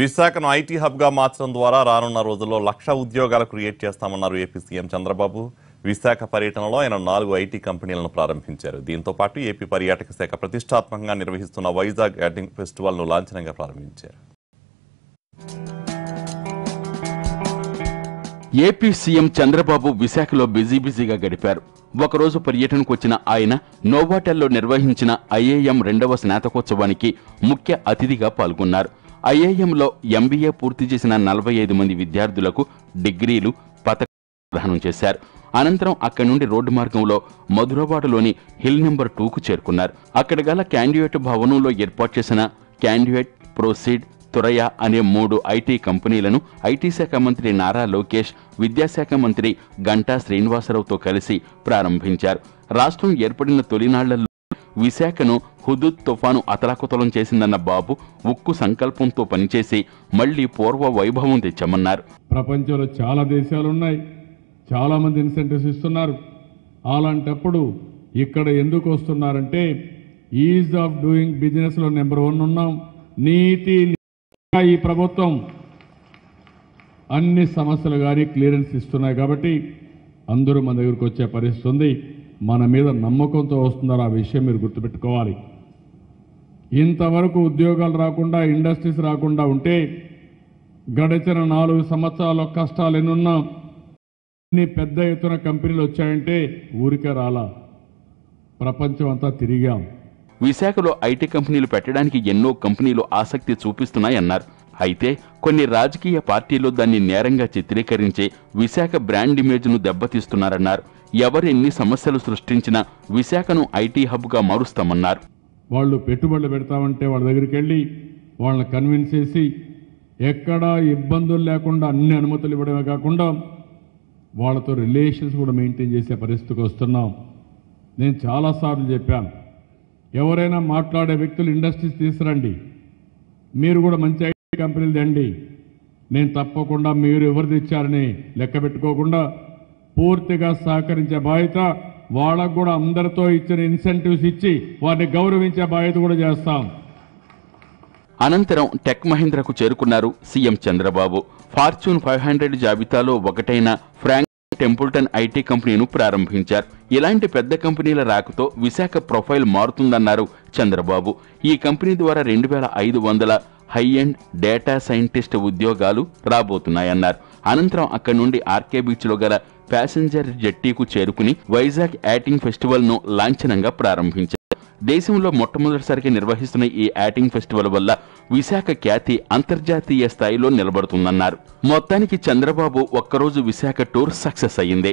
విశాఖను ఐటీ హబ్గా మార్చడం ద్వారా రానున్న రోజుల్లో 1,00,000 ఉద్యోగాలు క్రియేట్ చేస్తామన్నారు ఏపీ సీఎం చంద్రబాబు. విశాఖ పర్యటనలో ఆయన 4 ఐటీ కంపెనీలను ప్రారంభించారు. దీంతో పాటు ఏపీ పర్యాటక శాఖ ప్రతిష్టాత్మకంగా నిర్వహిస్తున్న వైజాగ్ యాటింగ్ ఫెస్టివల్ను లాంఛనంగా ప్రారంభించారు. ఏపీ సీఎం చంద్రబాబు విశాఖలో బిజీగా గడిపారు. ఒకరోజు పర్యటనకు వచ్చిన ఆయన నోవాటెల్లో నిర్వహించిన ఐఐఎం 2వ స్నాతకోత్సవానికి ముఖ్య అతిథిగా పాల్గొన్నారు. ఐఐఎంలో ఎంబీఏ పూర్తి చేసిన 45 మంది విద్యార్థులకు డిగ్రీలు, పతకాలు ప్రదానం చేశారు. అనంతరం అక్కడి నుండి రోడ్డు మార్గంలో మధురవాడలోని హిల్ నెంబర్ 2కు చేరుకున్నారు. అక్కడ గల క్యాండిడేట్ భవనంలో ఏర్పాటు చేసిన క్యాండిడేట్, ప్రొసీడ్, తురయ అనే 3 ఐటీ కంపెనీలను ఐటీ శాఖ మంత్రి నారా లోకేష్, విద్యాశాఖ మంత్రి గంటా శ్రీనివాసరావుతో కలిసి ప్రారంభించారు. రాష్ట్రం ఏర్పడిన తొలినాళ్లలో విశాఖను హుదూద్ తుఫాను అతలాకుతలం చేసిందన్న బాబు ఉక్కు సంకల్పంతో పనిచేసి మళ్లీ పూర్వ వైభవం తెచ్చామన్నారు. ప్రపంచంలో చాలా దేశాలున్నాయి, చాలా మంది ఇన్సెంటివ్స్ ఇస్తున్నారు. అలాంటప్పుడు ఇక్కడ ఎందుకు వస్తున్నారంటే ఈజ్ ఆఫ్ డూయింగ్ బిజినెస్ లో నెంబర్ 1 ఉన్నాం. నీతి ఈ ప్రభుత్వం అన్ని సమస్యలు కానీ క్లియరెన్స్ ఇస్తున్నాయి కాబట్టి అందరూ మన దగ్గరికి వచ్చే పరిస్థితి ఉంది. మన మీద నమ్మకంతో వస్తున్నారు. ఆ విషయం మీరు గుర్తుపెట్టుకోవాలి. ఇంతవరకు ఉద్యోగాలు రాకుండా, ఇండస్ట్రీస్ రాకుండా ఉంటే గడిచిన 4 సంవత్సరాల కష్టాలు ఎన్నున్నా ఇన్ని పెద్ద ఎత్తున కంపెనీలు వచ్చాయంటే ఊరికే రాలా, ప్రపంచం అంతా తిరిగాం. విశాఖలో ఐటీ కంపెనీలు పెట్టడానికి ఎన్నో కంపెనీలు ఆసక్తి చూపిస్తున్నాయన్నారు. అయితే కొన్ని రాజకీయ పార్టీలు దాన్ని నేరంగా చిత్రీకరించి విశాఖ బ్రాండ్ ఇమేజ్ను దెబ్బతీస్తున్నారన్నారు. ఎవరెన్ని సమస్యలు సృష్టించినా విశాఖను ఐటీ హబ్గా మారుస్తామన్నారు. వాళ్ళు పెట్టుబడులు పెడతామంటే వాళ్ళ దగ్గరికి వెళ్ళి వాళ్ళని కన్విన్స్ చేసి ఎక్కడా ఇబ్బందులు లేకుండా అన్ని అనుమతులు ఇవ్వడమే కాకుండా వాళ్ళతో రిలేషన్స్ కూడా మెయింటైన్ చేసే పరిస్థితికి వస్తున్నాం. నేను చాలాసార్లు చెప్పాను, ఎవరైనా మాట్లాడే వ్యక్తులు ఇండస్ట్రీస్ తీసుకురండి, మీరు కూడా మంచి ఐటీ కంపెనీలు తండి. నేను తప్పకుండా మీరు ఎవరు తెచ్చారని లెక్క పెట్టుకోకుండా పూర్తిగా సహకరించే బాధ్యత, వాళ్ళకు కూడా అందరితో ఇచ్చిన ఇన్సెంటివ్స్ ఇచ్చి వారిని గౌరవించే బాధ్యత కూడా చేస్తాం. అనంతరం టెక్ మహీంద్రకు చేరుకున్నారు సీఎం చంద్రబాబు. ఫార్చ్యూన్ 500 జాబితాలో ఒకటైన ఫ్రాంక్ టెంపుల్టన్ ఐటీ కంపెనీను ప్రారంభించారు. ఇలాంటి పెద్ద కంపెనీల రాకతో విశాఖ ప్రొఫైల్ మారుతుందన్నారు చంద్రబాబు. ఈ కంపెనీ ద్వారా 2,500 హై అండ్ డేటా సైంటిస్ట్ ఉద్యోగాలు రాబోతున్నాయన్నారు. అనంతరం అక్కడి నుండి ఆర్కే బీచ్లో గల ప్యాసింజర్ జెట్టీకు చేరుకుని వైజాగ్ యాటింగ్ ఫెస్టివల్ను లాంఛనంగా ప్రారంభించారు. దేశంలో మొట్టమొదటిసారిగా నిర్వహిస్తున్న ఈ యాటింగ్ ఫెస్టివల్ వల్ల విశాఖ ఖ్యాతి అంతర్జాతీయ స్థాయిలో నిలబడుతుందన్నారు. మొత్తానికి చంద్రబాబు ఒక్కరోజు విశాఖ టూర్ సక్సెస్ అయ్యింది.